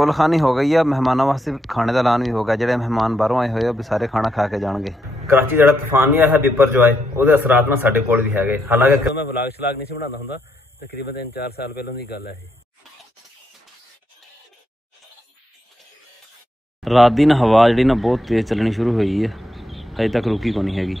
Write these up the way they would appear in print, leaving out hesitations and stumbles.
कुल खानी हो गई है, मेहमानों वास्ते खाने का ऐलान भी होगा। जो मेहमान बाहरों आए हुए भी सारे खाना खा के जाएंगे। कराची जो तूफान नहीं आया बिपर जो आए वो असरात ना साढ़े कोल भी है। हालांकि मैं व्लॉग शलाग नहीं बनाता हूँ, तकरीबन 3-4 साल पहले की गल है। रात दी ना हवा जी ना बहुत तेज़ चलनी शुरू हुई है, अजे तक रुकी को नहीं हैगी।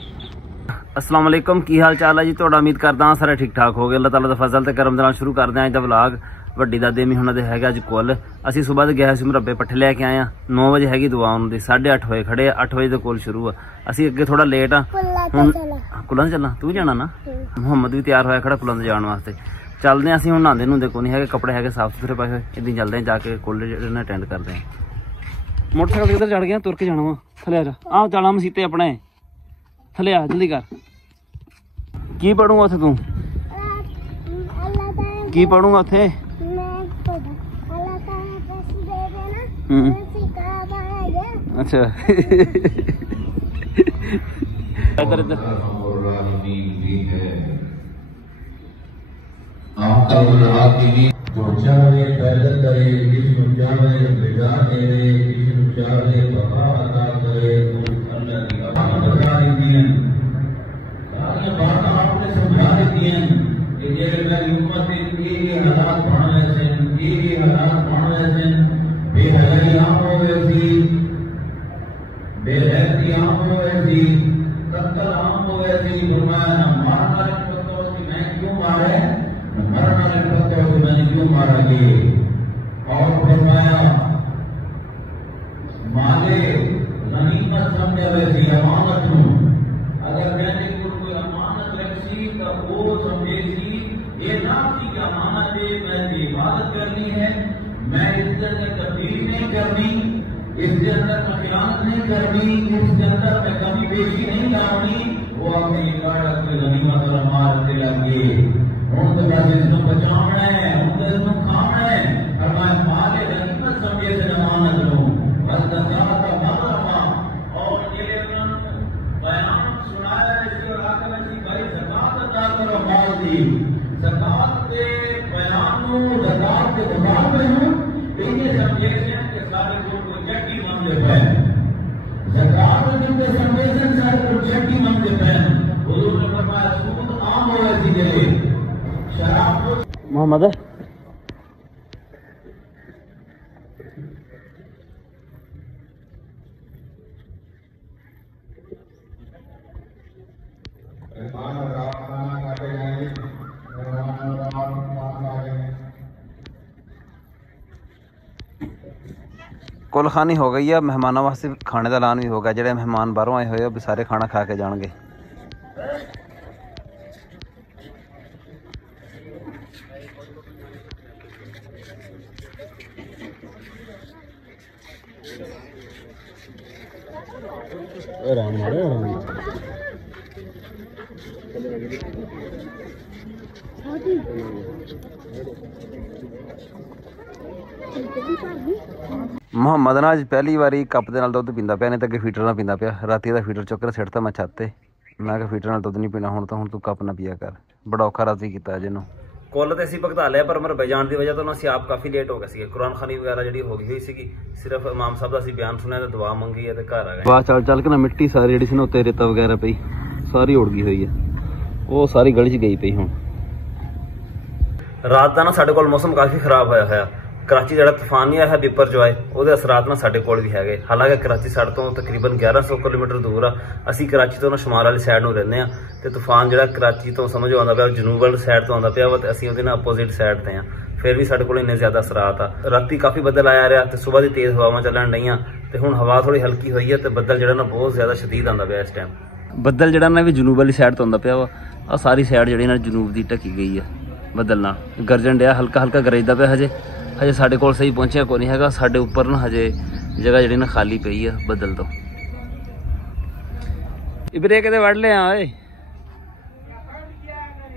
अस्सलाम वालेकुम, की हाल चाल है जी? तुहाडा उम्मीद करदा हाँ सारे ठीक ठाक हो गए। अल्लाह ताला दा फजल ते करम दे नाल शुरू करदे अज दा व्लॉग। वड्डी दादी अम्मी हुणां दे हैगा अज कुल। असीं सुबह दे गए सी मुरब्बे पट्ठे लैके आए। 9 बजे हैगी दुआ उन्हां दी, 8:30 होए खड़े, 8 बजे दे कोल शुरू आ। असीं अगे थोड़ा लेट आ। हुण कुल्लां चलना, तू जाना ना? मुहम्मद भी तैयार होया खड़ा कुल्लां ते जाण वास्ते। चलदे असीं हुण नहांदे नुंदे कोई नहीं हैगे, कपड़े हैगे साफ सुथरे पाए होए। इदां चलदे हैं जाके कुल जिहड़े अटेंड करदे हैं। मोटरसाइकिल किधर चढ़ गया? तुर के जाना वा। थले आ जा, आ चला मसीते अपने थले आ, जल्दी कर। की पढ़ूंगा उत्थे तू? की पढ़ूंगा उत्थे? अच्छा इधर इधर जो चाहे पैदा करे, जिसको चाहे बिगा दे, जिसको चाहे बका अता करे। अल्लाह की बता दी है, सारी बात आपने समझा दी है कि जेरे मेरी उम्मत के हालात बन रहे हैं, ये हालात बन रहे हैं। बेहयाई आम हो गई थी, बेहयाई आम हो गई थी, कत्ल आम हो गई थी। फरमाया ना मारना पता कि मैं क्यों मारे, मरना पता कि मैंने क्यों मारा ये। और फरमाया माले गनीमत समझा वैसी अमानत हूँ। अगर मैंने कोई अमानत रखी तो वो समझेगी ये ना कि अमानत है, मैंने इबादत करनी है, मैं इसके अंदर तब्दीली नहीं करनी, इसके अंदर मैं खियानत नहीं करनी, इसके अंदर मैं कमी पेशी नहीं डालनी। वो अपने इबादत में गनीमत और अमानत के लगे हूँ तो बस इसमें बचावना है, हूँ तो इसमें खाना है। और मैं माले गनीमत समझे से अमानत लूँ बस ज़कात का मालमा। और ये बयान सुनाया इसी और आकर इसी भाई ज़कात अदा करो माल दी। ज़कात के बयान हूँ, ज़कात के गुलाम में हूँ, ये समझे से कि सारे लोग को जट्टी मंदे पे ज़कात जिनके समझे से सारे लोग जट्टी मंदे पे। हुजूर ने फरमाया सूद आम हो ऐसी जगह शराब। मोहम्मद कुल खानी हो गई है, मेहमानों वास्ते खाने का ऐलान भी होगा। जो मेहमान बाहरों आए हुए भी सारे खाना खा के जाएंगे। मुहम्मद ना अज पहली बारी कप के नाल दुध पींदा पिया, नहीं तो अगे फीटर ना पींदा पिया। राती का फीटर चुक के सिटता मैं छत ते। मैं कहा फीटर नाल दुध नहीं पीना हुण तू कप ना पिया कर। बड़ा औखा राती किया जिन्हों कुल तो असीं भुगता लिया, पर मुरब्बे जाण की वजह तो असीं आप काफ़ी लेट हो गए। कुरान खानी वगैरह जी हो गई हुई सी, सिर्फ इमाम साहब का असीं बयान सुनिया तो दुआ मंगी है तो घर आ गए। वाह चल चल के ना मिट्टी सारी जी ना उत्ते रेता वगैरह पई सारी उड़ गई हुई है, वो सारी गली च गई पई। हुण रात का ना साडे कोल मौसम काफ़ी खराब होया होया। कराची जो तूफान नहीं आया बिपर जो आए वो असरात ना साडे कोल भी है। हालांकि कराची साडे तो तकरीबन 1100 किलोमीटर दूर आ। असीं कराची तो ना शुमार वाली साइड में रहने तो तूफान जो कराची तो समझो आता पाया जनूब वाली साइड तो आता पाया वा, असीं उहदे नाल अपोजिट साइड ते आ। फिर भी साडे कोल इन्ने ज्यादा असरात आ। राती काफ़ी बदल आया रहा तो सुबह की तेज़ हवावां चलन डईयां तो हुण हवा थोड़ी हल्की हुई है तो बदल जो ना बहुत ज्यादा शदीद आता पाया इस टाइम। बदल जो ना भी जनूब वाली साइड तो आता पाया वा, आ सारी साइड जी जनूब की ढकी गई है बदल ना। गरजन डया हल्का हल्का गरजदा पाया। हजे साडे कोल सही पहुंचा को नहीं हैगा। साडे उपर ना हजे जगह जी ना खाली पई है बदल तो। इबरे किते वड़ ले आए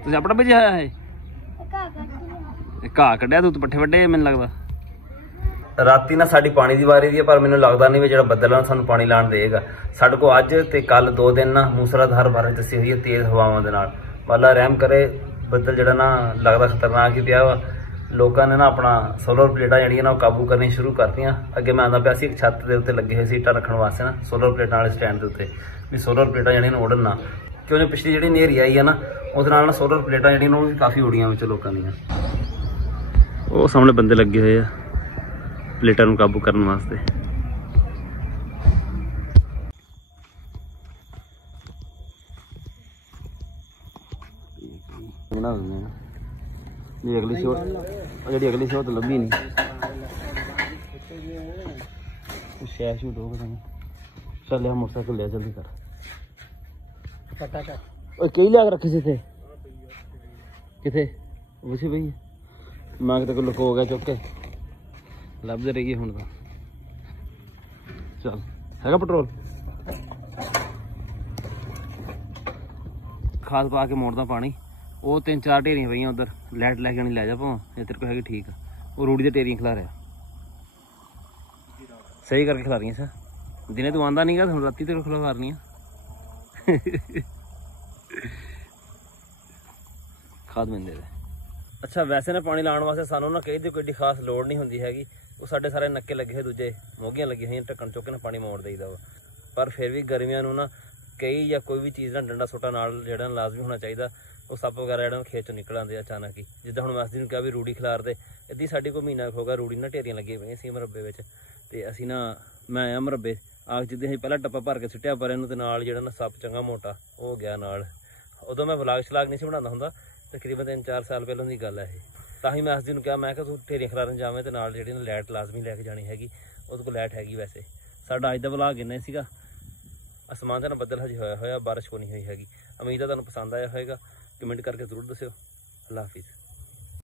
तुझे अपना भेजा है घाह कढ़िया तू पट्ठे वड्डे मैनूं लगदा। राती ना साडी पानी दी वारी दी है, पर मैनूं लगदा नहीं भी जिहड़ा बदल है सानूं पानी लाण देगा। साडे कोल अज ते कल 2 दिन ना मूसलाधार बारिश दसी हुई है तेज़ हवावां दे नाल। अल्लाह रहम करे, बदल जिहड़ा ना लगदा खतरनाक ही पिया वा। ਲੋਕਾਂ ਨੇ ਨਾ ਆਪਣਾ ਸੋਲਰ ਪਲੇਟਾਂ ਜਿਹੜੀਆਂ ਨਾ ਉਹ ਕਾਬੂ ਕਰਨੀ ਸ਼ੁਰੂ ਕਰਤੀਆਂ। ਅੱਗੇ ਮੈਂ ਆਉਂਦਾ ਪਿਆ ਸੀ ਇੱਕ ਛੱਤ ਦੇ ਉੱਤੇ ਲੱਗੇ ਹੋਏ ਸੀ ਇੱਟਾਂ ਰੱਖਣ ਵਾਸਤੇ ਨਾ ਸੋਲਰ ਪਲੇਟਾਂ ਵਾਲੇ ਸਟੈਂਡ ਦੇ ਉੱਤੇ, ਵੀ ਸੋਲਰ ਪਲੇਟਾਂ ਜਿਹੜੀਆਂ ਉੱਡਣ ਨਾ, ਕਿਉਂ ਜੋ ਪਿਛਲੀ ਜਿਹੜੀ ਹਨੇਰੀ ਆਈ ਆ ਨਾ ਉਹਦੇ ਨਾਲ ਨਾ ਸੋਲਰ ਪਲੇਟਾਂ ਜਿਹੜੀਆਂ ਉਹ ਵੀ ਕਾਫੀ ਉੜੀਆਂ ਵਿੱਚ ਲੋਕਾਂ ਦੀਆਂ। ਉਹ ਸਾਹਮਣੇ ਬੰਦੇ ਲੱਗੇ ਹੋਏ ਆ ਪਲੇਟਾਂ ਨੂੰ ਕਾਬੂ ਕਰਨ ਵਾਸਤੇ। ਬਣਾ ਦਿੰਦੇ ਆ ਜੀ ਅਗਲੀ ਸ਼ੋਟ, ਜਿਹੜੀ ਅਗਲੀ ਸ਼ੋਟ ਲੱਭੀ ਨਹੀਂ ਸ਼ੈਰ ਸ਼ੂਟ ਹੋ ਗਏ। ਚੱਲ ਆ ਮੋਟਰਸਾਈਕਲ ਲਿਆ ਜਲਦੀ ਕਰ। ਓਏ ਕਈ ਲਿਆ ਕੇ ਰੱਖੇ ਸੀ ਇੱਥੇ ਕਿੱਥੇ ਵਸੇ ਬਈ ਮੈਂ ਕਿਤੇ ਕੋਈ ਲੁਕੋ ਗਿਆ ਚੁੱਕ ਕੇ ਲੱਭਦੇ ਰਹੀਏ ਹੁਣ ਤਾਂ। ਚੱਲ ਹੈਗਾ ਪੈਟਰੋਲ ਖਾਦ ਪਾ ਕੇ ਮੋੜਦਾ ਪਾਣੀ। ਉਹ 3-4 ਢੇਰੀਆਂ ਪਈਆਂ ਉਧਰ, ਲਾਈਟ ਲੈ ਕੇ ਆਣੀ ਲੈ ਜਾ ਭਾਵਾਂ ਜੇ ਤੇਰੇ ਕੋਲ ਹੈਗੀ ਠੀਕ ਆ। ਉਹ ਰੂੜੀ ਦੇ ਢੇਰੀਆਂ ਖਿਲਾ ਰਿਹਾ ਸਹੀ ਕਰਕੇ ਖਿਲਾ ਰਹੀਆਂ ਸਰ। ਦਿਨੇ ਤੂੰ ਆਉਂਦਾ ਨਹੀਂਗਾ, ਹੁਣ ਰਾਤੀ ਤੇਰੇ ਕੋਲ ਖਿਲਾ ਰਹੀਆਂ ਖਾਦ ਮਿਲਦੇ। ਅੱਛਾ ਵੈਸੇ ਨਾ ਪਾਣੀ ਲਾਉਣ ਵਾਸਤੇ ਸਾਨੂੰ ਨਾ ਕਹੀ ਦੀ ਕੋਈ ਏਡੀ ਖਾਸ ਲੋੜ ਨਹੀਂ ਹੁੰਦੀ ਹੈਗੀ। ਉਹ ਸਾਡੇ ਸਾਰੇ ਨੱਕੇ ਲੱਗੇ ਹੋਏ, ਦੂਜੇ ਮੋਗੀਆਂ ਲੱਗੀਆਂ ਹੋਈਆਂ, ਢੱਕਣ ਚੁੱਕ ਕੇ ਨਾ ਪਾਣੀ ਮੋੜ ਦੇਈਦਾ ਵਾ। ਪਰ ਫਿਰ ਵੀ ਗਰਮੀਆਂ ਨੂੰ ਨਾ ਕਈ ਜਾਂ ਕੋਈ ਵੀ ਚੀਜ਼ ਨਾਲ ਡੰਡਾ ਸੋਟਾ ਨਾਲ ਜਿਹੜਾ ਲਾਜ਼ਮੀ ਹੋਣਾ ਚਾਹੀਦਾ। ਉਹ ਸੱਪ ਵਗੈਰਾ ਜਿਹੜਾ ਖੇਤ ਚੋਂ ਨਿਕਲ ਆਉਂਦੇ ਅਚਾਨਕ ਹੀ। ਜਿੱਦਾਂ ਹੁਣ ਮੈਂ ਅਸੀਂ ਨੂੰ ਕਿਹਾ ਵੀ ਰੂੜੀ ਖਿਲਾਰਦੇ, ਇੱਦੀ ਸਾਡੀ ਕੋਈ ਮਹੀਨਾ ਹੋ ਗਿਆ ਰੂੜੀ ਨਾ ਢੇਰੀਆਂ ਲੱਗੀਆਂ ਪਈਆਂ ਸੀ ਮਰੱਬੇ ਵਿੱਚ। ਤੇ ਅਸੀਂ ਨਾ ਮੈਂ ਆਇਆ ਮਰੱਬੇ ਆਗ ਜਿੱਦਾਂ ਅਸੀਂ ਪਹਿਲਾਂ ਟੱਪਾ ਭਰ ਕੇ ਸੁੱਟਿਆ ਪਰ ਇਹਨੂੰ, ਤੇ ਨਾਲ ਜਿਹੜਾ ਨਾ ਸੱਪ ਚੰਗਾ ਮੋਟਾ ਹੋ ਗਿਆ ਨਾਲ। ਉਦੋਂ ਮੈਂ ਵਲਾਗ ਸ਼ਲਾਗ ਨਹੀਂ ਸੀ ਬਣਾਉਂਦਾ ਹੁੰਦਾ, ਤਕਰੀਬਨ 3-4 ਸਾਲ ਪਹਿਲਾਂ ਦੀ ਗੱਲ ਹੈ ਇਹ। ਤਾਂ ਹੀ ਮੈਂ ਅਸਦੀ ਨੂੰ ਕਿਹਾ, ਮੈਂ ਕਿਹਾ ਤੂੰ ਢੇਰੀਆਂ ਖਿਲਾਰਨ ਜਾਵੇਂ ਤੇ ਨਾਲ ਜਿਹੜੀ ਨਾ ਲਾਈਟ ਲਾਜ਼ਮੀ ਲੈ ਕੇ ਜਾਣੀ ਹੈਗੀ। ਉਹਦੇ ਕੋਲ ਲਾਈਟ ਹੈਗੀ। ਵੈਸੇ ਸਾਡਾ ਅੱਜ ਦਾ ਵਲਾਗ ਇੰਨਾ ਹੀ ਸੀਗਾ। ਅਸਮਾਨ ਦਾ ਨਾ ਬੱਦਲ ਹਜੇ ਹੋਇਆ ਹੋਇਆ, ਬਾਰਿਸ਼ ਕੋ ਨਹੀਂ ਹੋਈ ਹੈਗੀ। ਉਮੀਦ ਹੈ ਤੁਹਾਨੂੰ ਪਸੰਦ ਆਇਆ ਹੋਏਗਾ। ਕਮੈਂਟ ਕਰਕੇ ਜ਼ਰੂਰ ਦੱਸਿਓ। ਅੱਲਾ ਹਾਫਿਜ਼।